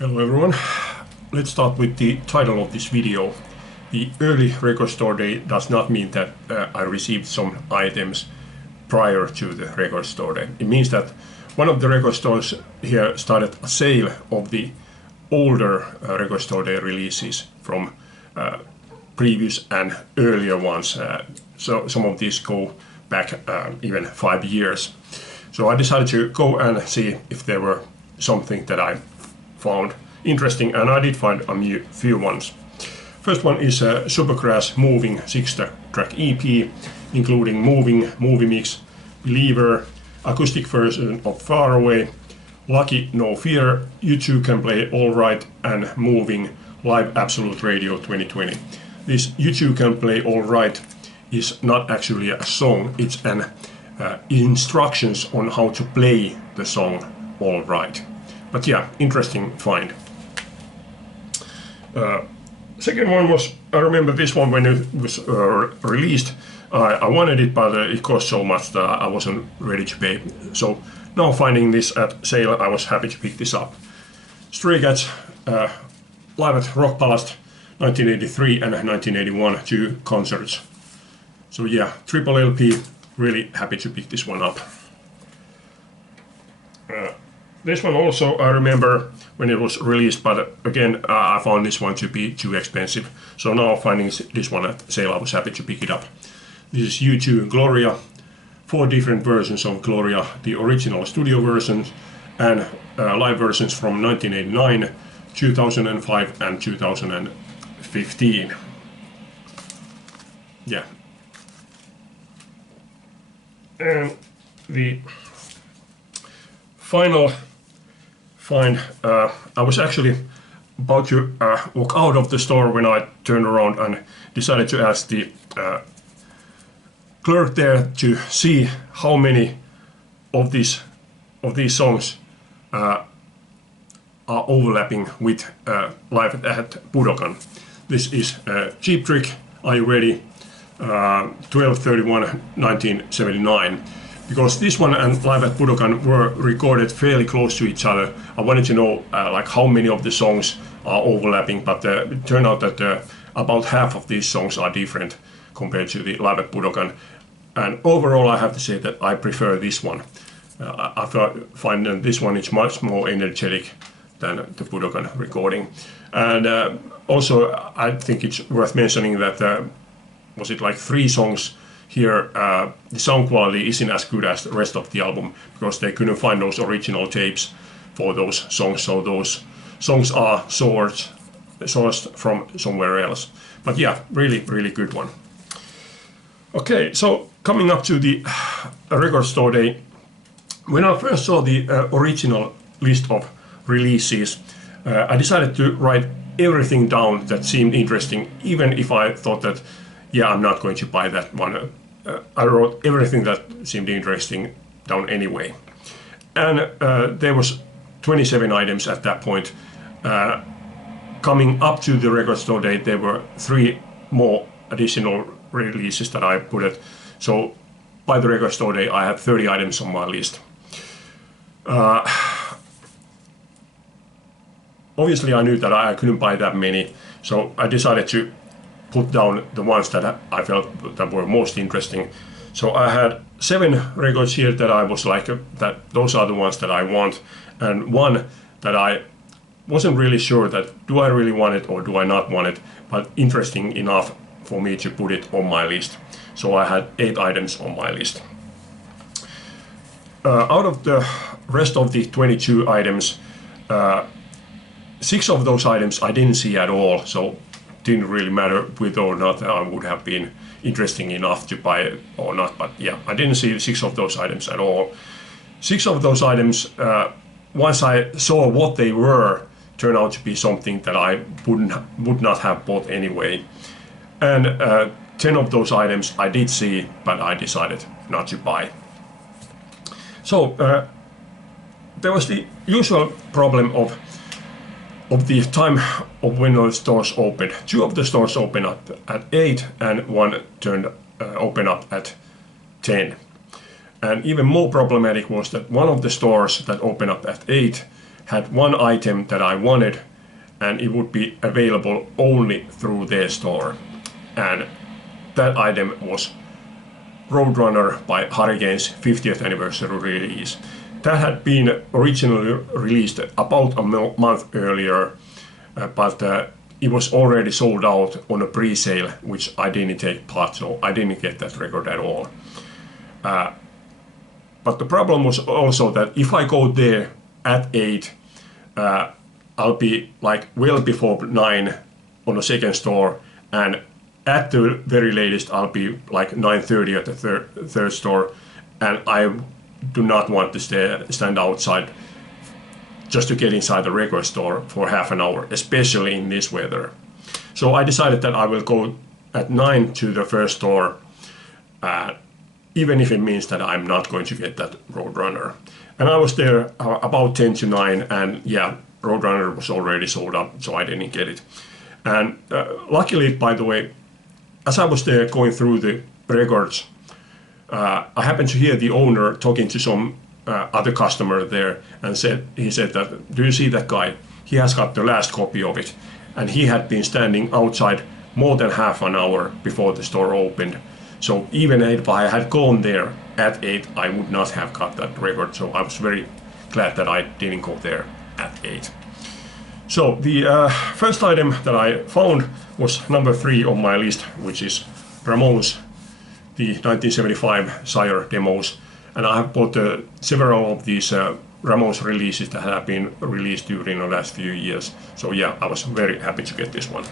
Hello everyone. Let's start with the title of this video. The early record store day does not mean that I received some items prior to the record store day. It means that one of the record stores here started a sale of the older record store day releases from previous and earlier ones. So some of these go back even 5 years. So I decided to go and see if there were something that I found interesting, and I did find a few ones. First one is Supergrass Moving 6-track EP, including Moving, Movie Mix, Believer, acoustic version of Far Away, Lucky No Fear, You Too Can Play All Right, and Moving Live Absolute Radio 2020. This You Too Can Play All Right is not actually a song, it's an instructions on how to play the song All Right. But yeah, interesting find. Second one was, I remember this one when it was released. I wanted it, but it cost so much that I wasn't ready to pay. So now finding this at sale, I was happy to pick this up. Stray Cats, live at Rock Palace 1983 and 1981, 2 concerts. So yeah, triple LP, really happy to pick this one up. This one also I remember when it was released, but again I found this one to be too expensive. So now finding this one at sale, I was happy to pick it up. This is U2 Gloria, 4 different versions of Gloria, the original studio versions and live versions from 1989, 2005 and 2015. Yeah. And the final find, I was actually about to walk out of the store when I turned around and decided to ask the clerk there to see how many of these songs are overlapping with Live at Budokan. This is Cheap Trick, Are You Ready? 12/31/1979. Because this one and Live at Budokan were recorded fairly close to each other, I wanted to know like how many of the songs are overlapping, but it turned out that about half of these songs are different compared to the Live at Budokan. And overall I have to say that I prefer this one. I find that this one is much more energetic than the Budokan recording. And also I think it's worth mentioning that was it like 3 songs here, the sound quality isn't as good as the rest of the album because they couldn't find those original tapes for those songs, so those songs are sourced from somewhere else. But yeah, really good one. Okay, so coming up to the record store day, when I first saw the original list of releases, I decided to write everything down that seemed interesting, even if I thought that yeah, I'm not going to buy that one. I wrote everything that seemed interesting down anyway. And there was 27 items at that point. Coming up to the record store date, there were 3 more additional releases that I put it. So by the record store day, I had 30 items on my list. Obviously, I knew that I couldn't buy that many, so I decided to put down the ones that I felt that were most interesting. So I had 7 records here that I was like, that those are the ones that I want, and one that I wasn't really sure that do I really want it or do I not want it, but interesting enough for me to put it on my list. So I had 8 items on my list. Out of the rest of the 22 items, 6 of those items I didn't see at all, so didn't really matter whether or not I would have been interesting enough to buy it or not, but yeah, I didn't see 6 of those items at all. 6 of those items, once I saw what they were, turned out to be something that I would not have bought anyway. And 10 of those items I did see, but I decided not to buy. So there was the usual problem of the time of when those stores opened. 2 of the stores opened up at 8 and 1 turned open up at 10. And even more problematic was that one of the stores that opened up at 8 had one item that I wanted, and it would be available only through their store. And that item was Roadrunner by Hurricane's 50th anniversary release. That had been originally released about a month earlier, but it was already sold out on a pre-sale, which I didn't take part, so I didn't get that record at all. But the problem was also that if I go there at 8, I'll be like well before 9 on the second store, and at the very latest I'll be like 9:30 at the third store, and I do not want to stand outside just to get inside the record store for half an hour, especially in this weather. So I decided that I will go at 9 to the first store, even if it means that I'm not going to get that Roadrunner. And I was there about 10 to 9, and yeah, Roadrunner was already sold out, so I didn't get it. And luckily, by the way, as I was there going through the records, I happened to hear the owner talking to some other customer there, and he said that, do you see that guy? He has got the last copy of it, and he had been standing outside more than half an hour before the store opened. So even if I had gone there at 8, I would not have got that record. So I was very glad that I didn't go there at 8. So the first item that I found was number 3 on my list, which is Ramones, the 1975 Sire demos. And I have bought several of these Ramones releases that have been released during the last few years. So yeah, I was very happy to get this one.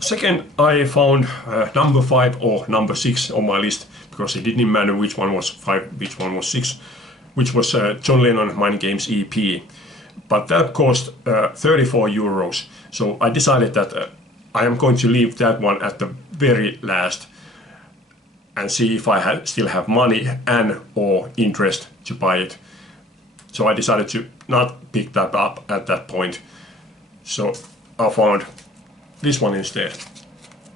Second, I found number 5 or number 6 on my list, because it didn't matter which one was 5, which one was 6, which was John Lennon Mind Games EP. But that cost 34 euros. So I decided that I am going to leave that one at the very last and see if I still have money and or interest to buy it. So I decided to not pick that up at that point. So I found this one instead,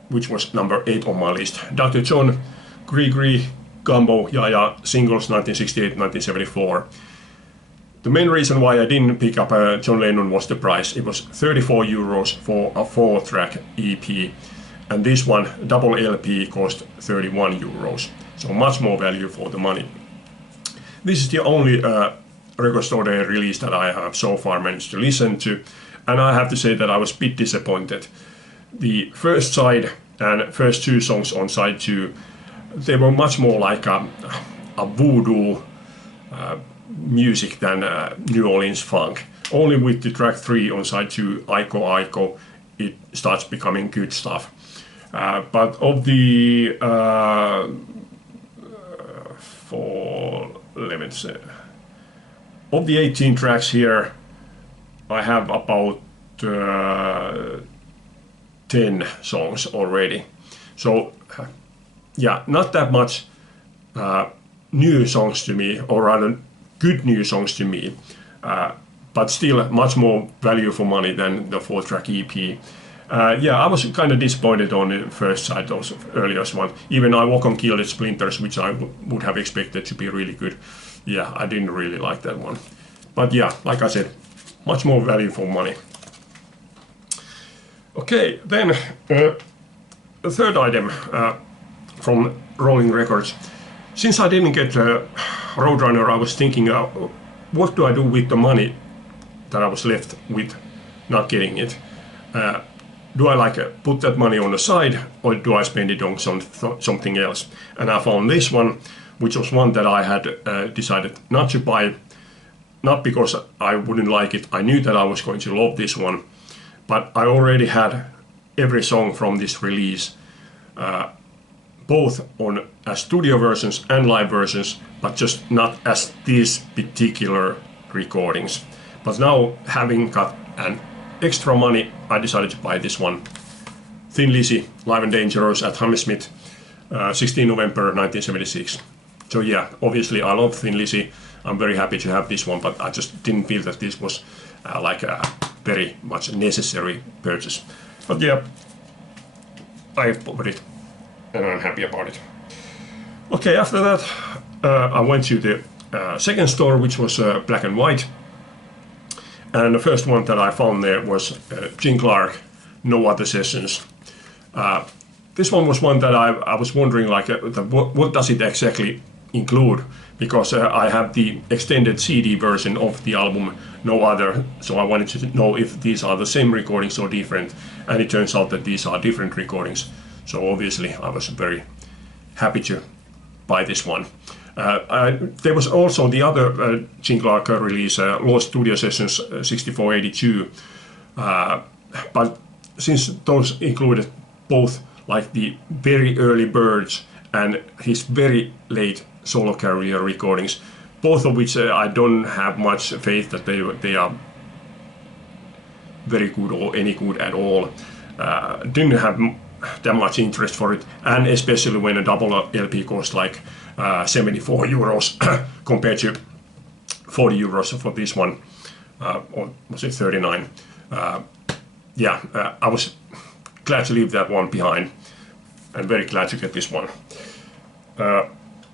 which was number 8 on my list. Dr. John, Gree, Gumbo, Yaya, Singles 1968-1974. The main reason why I didn't pick up John Lennon was the price. It was 34 euros for a 4-track EP, and this one, double LP, cost 31 euros. So much more value for the money. This is the only record store day release that I have so far managed to listen to, and I have to say that I was a bit disappointed. The first side and first 2 songs on side 2, they were much more like a voodoo music than New Orleans funk. Only with the track 3 on side 2, Aiko Aiko, it starts becoming good stuff. But of the of the 18 tracks here, I have about 10 songs already. So yeah, not that much new songs to me, or rather good new songs to me, but still much more value for money than the 4-track EP. Yeah, I was kind of disappointed on the first side, those earliest one. Even I Walk on Gilded Splinters, which I would have expected to be really good. Yeah, I didn't really like that one. But yeah, like I said, much more value for money. Okay, then the third item from Rolling Records. Since I didn't get Roadrunner, I was thinking, what do I do with the money that I was left with not getting it? Do I put that money on the side, or do I spend it on something else? And I found this one, which was one that I had decided not to buy, not because I wouldn't like it. I knew that I was going to love this one, but I already had every song from this release, both on studio versions and live versions, but just not as these particular recordings. But now, having got an extra money, I decided to buy this one. Thin Lizzy, Live and Dangerous at Hammersmith, 16 November 1976. So yeah, obviously I love Thin Lizzy. I'm very happy to have this one, but I just didn't feel that this was like a very much necessary purchase. But yeah, I bought it and I'm happy about it. Okay, after that I went to the second store, which was black and white. And the first one that I found there was Jim Clark, No Other Sessions. This one was one that I was wondering, like, what does it exactly include? Because I have the extended CD version of the album No Other, so I wanted to know if these are the same recordings or different, and it turns out that these are different recordings. So obviously I was very happy to buy this one. There was also the other Jim Clark release, Lost Studio Sessions 6482, but since those included both like the very early Birds and his very late solo career recordings, both of which I don't have much faith that they are very good or any good at all. Didn't have that much interest for it, and especially when a double LP costs like 74 euros compared to 40 euros for this one, or was it 39? I was glad to leave that one behind, and very glad to get this one.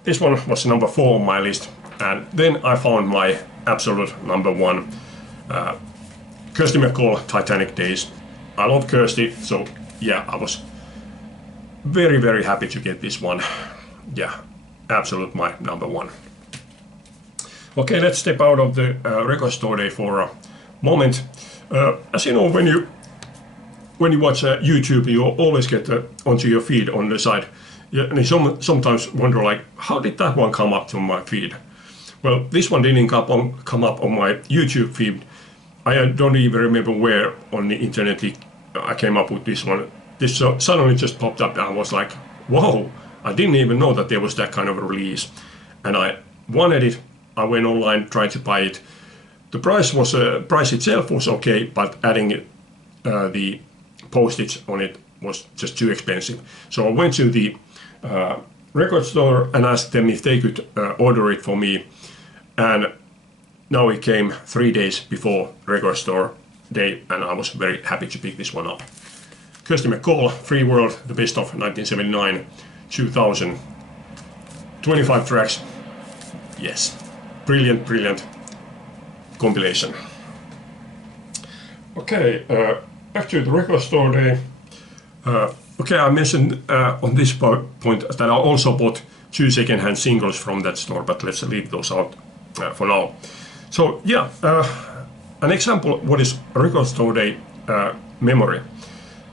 This one was number 4 on my list, and then I found my absolute number 1, Kirsty MacColl, Titanic Days. I love Kirsty, so yeah, I was very, very happy to get this one. Yeah, absolute my number 1. Okay, let's step out of the record store day for a moment. As you know, when you watch YouTube, you always get onto your feed on the side. Yeah, and you sometimes wonder, like, how did that one come up to my feed? Well, this one didn't come up on my YouTube feed. I don't even remember where on the internet I came up with this one. This suddenly just popped up, and I was like, whoa, I didn't even know that there was that kind of a release. And I wanted it. I went online, tried to buy it. The price itself was okay, but adding the postage on it was just too expensive. So I went to the record store and asked them if they could order it for me, and now it came 3 days before record store day, and I was very happy to pick this one up. Kirsty MacColl, Free World, the best of 1979, 2000, 25 tracks. Yes, brilliant, brilliant compilation. Okay, back to the record store day. Okay, I mentioned on this point that I also bought 2 second-hand singles from that store, but let's leave those out for now. So yeah, an example what is record store day memory.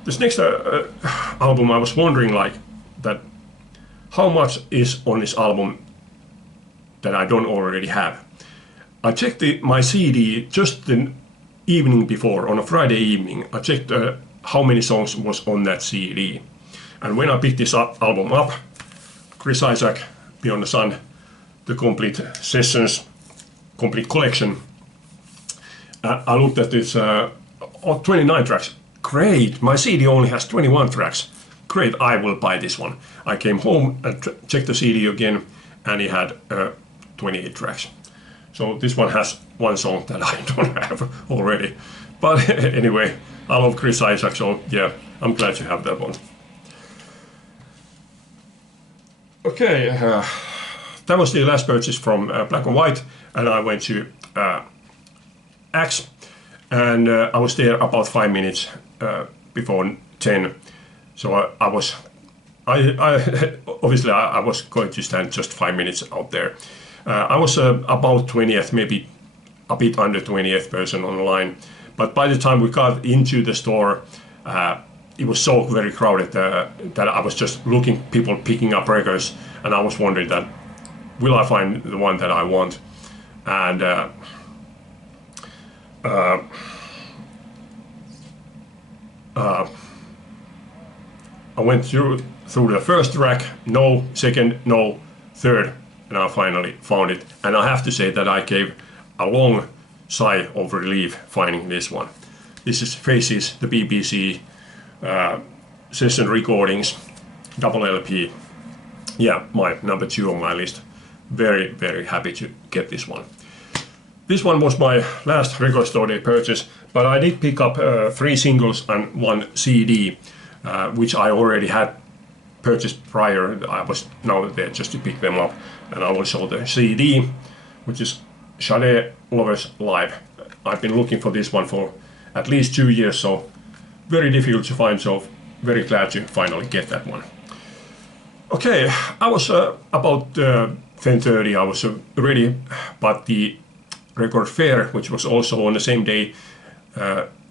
This next album, I was wondering, like, that how much is on this album that I don't already have. I checked my CD just the evening before, on a Friday evening. I checked how many songs was on that CD. And when I picked this album up, Chris Isaak, Beyond the Sun, the complete sessions, complete collection, I looked at this, 29 tracks. Great, my CD only has 21 tracks. Great, I will buy this one. I came home and checked the CD again, and it had 28 tracks. So this one has one song that I don't have already. But anyway, I love Chris Isaak, so yeah, I'm glad to have that one. Okay, that was the last purchase from Black and White, and I went to Axe, and I was there about 5 minutes before 10. So I obviously I was going to stand just 5 minutes out there. I was about 20th, maybe a bit under 20th person on the line. But by the time we got into the store, it was so very crowded that I was just looking, people picking up records, and I was wondering that, will I find the one that I want? And I went through the first track, no, second, no, third, and I finally found it. And I have to say that I gave a long sigh of relief finding this one. This is Faces, the BBC session recordings, double LP. Yeah, my number 2 on my list. Very, very happy to get this one. This one was my last record store day purchase, but I did pick up 3 singles and 1 CD, which I already had purchased prior. I was now there just to pick them up, and I will show the CD. which is Chalet Lovers Live. I've been looking for this one for at least 2 years, so very difficult to find, so very glad to finally get that one. Okay, I was about 10:30, I was ready, but the record fair, which was also on the same day,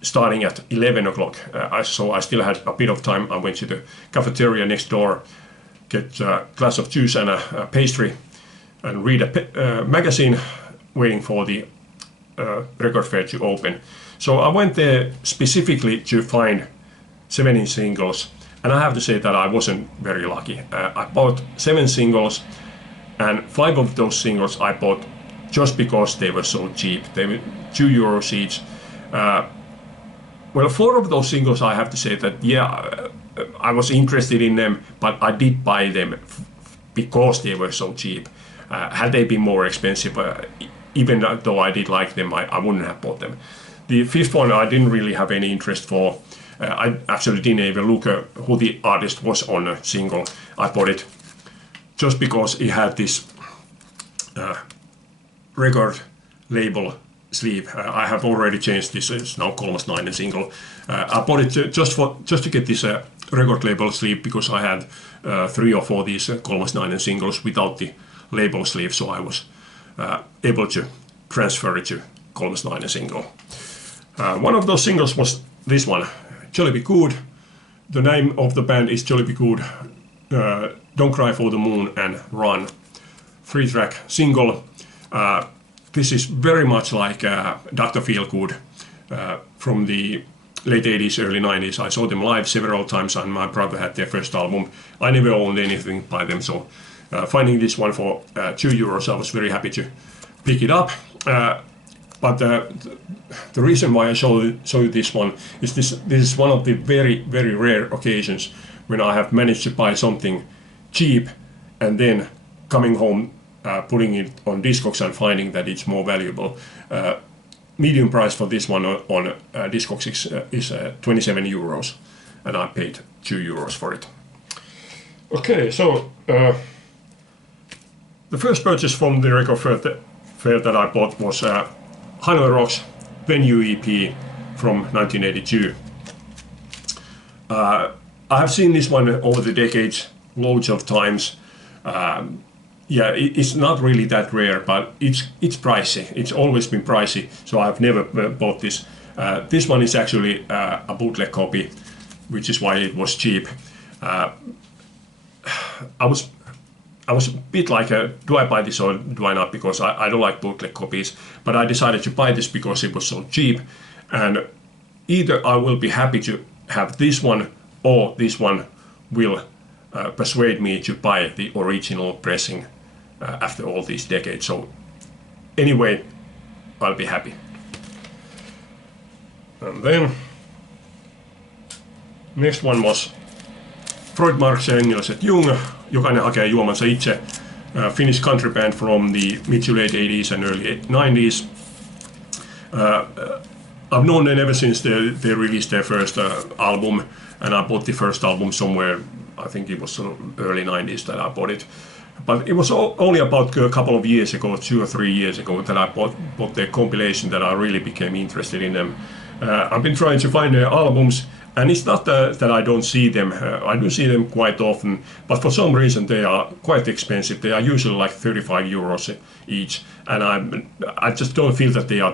starting at 11 o'clock, so I still had a bit of time. I went to the cafeteria next door, get a glass of juice and a pastry, and read a magazine, waiting for the record fair to open. So I went there specifically to find 7-inch singles, and I have to say that I wasn't very lucky. I bought 7 singles, and 5 of those singles I bought just because they were so cheap. They were €2 each. Well, 4 of those singles, I have to say that, yeah, I was interested in them, but I did buy them because they were so cheap. Had they been more expensive, even though I did like them, I wouldn't have bought them. The 5th one I didn't really have any interest for. I actually didn't even look who the artist was on a single. I bought it just because it had this record label sleeve. I have already changed this. It's now 3/9 single. I bought it just to get this record label sleeve, because I had 3 or 4 of these 3/9 singles without the label sleeve, so I was able to transfer it to 3/9 single. One of those singles was this one, Jolly Be Good. The name of the band is Jolly Be Good, Don't Cry for the Moon and Run. 3-track single. This is very much like Dr. Feelgood from the late 80s, early 90s. I saw them live several times, and my brother had their first album. I never owned anything by them, so finding this one for €2, I was very happy to pick it up. But the reason why I show you this one is this is one of the very, very rare occasions when I have managed to buy something cheap and then coming home, putting it on Discogs and finding that it's more valuable. Medium price for this one on Discogs is €27, and I paid €2 for it. Okay, so the first purchase from the record fair that I bought was Hanoi Rocks Venue EP from 1982. I have seen this one over the decades loads of times. Yeah, it's not really that rare, but it's pricey. It's always been pricey, so I've never bought this. This one is actually a bootleg copy, which is why it was cheap. I was a bit like, do I buy this or do I not? Because I don't like bootleg copies, but I decided to buy this because it was so cheap. And either I will be happy to have this one, or this one will persuade me to buy the original pressing after all these decades. So anyway, I'll be happy. And then next one was Freud, Marx ja engelsed Jung, Jokainen hakee juomansa itse, Finnish country band from the mid to late 80s and early 90s. I've known them ever since they released their first album, and I bought the first album somewhere, I think it was early 90s that I bought it. But it was only about a couple of years ago, 2 or 3 years ago, that I bought their compilation, that I really became interested in them. I've been trying to find their albums, and it's not that I don't see them. I do see them quite often, but for some reason they are quite expensive. They are usually like €35 each, and I just don't feel that they are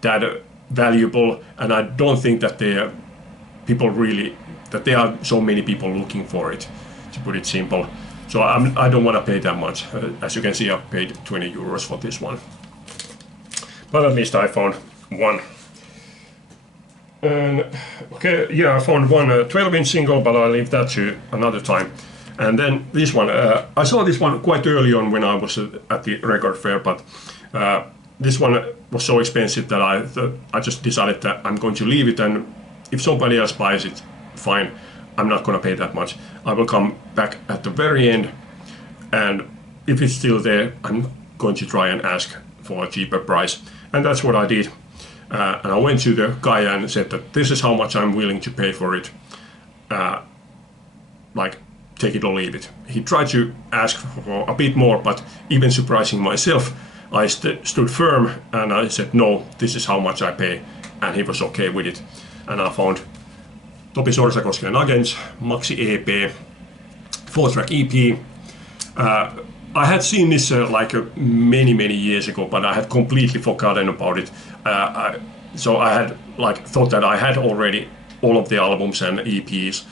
that valuable, and I don't think that there are so many people looking for it, to put it simple. So I don't want to pay that much. As you can see, I paid €20 for this one. But at least I found one. And okay, yeah, I found one 12-inch single, but I'll leave that to another time. And then this one, I saw this one quite early on when I was at the record fair, but this one was so expensive that I just decided that I'm going to leave it, and if somebody else buys it, fine. I'm not going to pay that much. I will come back at the very end, and if it's still there, I'm going to try and ask for a cheaper price. And that's what I did. And I went to the guy and said that this is how much I'm willing to pay for it. Like take it or leave it. He tried to ask for a bit more, but even surprising myself, I stood firm and I said, no, this is how much I pay, and he was okay with it. And I found Topi Sorsakoskinen Agents, Maxi EP, 4-track EP. I had seen this many years ago, but I had completely forgotten about it. So I had thought that I had already all of the albums and EPs.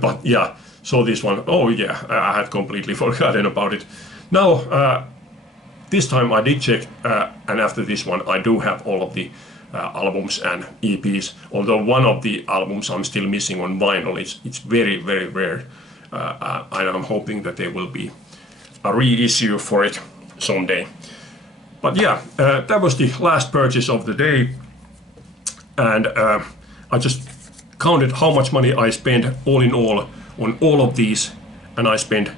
But yeah, so this one, oh yeah, I had completely forgotten about it. Now, this time I did check, and after this one I do have all of the albums and EPs, although one of the albums I'm still missing on vinyl. It's very rare, and I'm hoping that there will be a reissue for it someday. But yeah, that was the last purchase of the day, and I just counted how much money I spent all in all on all of these, and I spent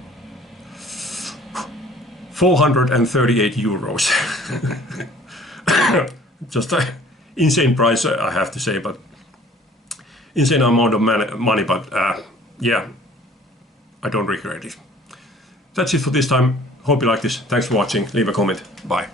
438 euros. Just an insane price, I have to say, but insane amount of money, but yeah, I don't regret it. That's it for this time. Hope you like this. Thanks for watching. Leave a comment. Bye.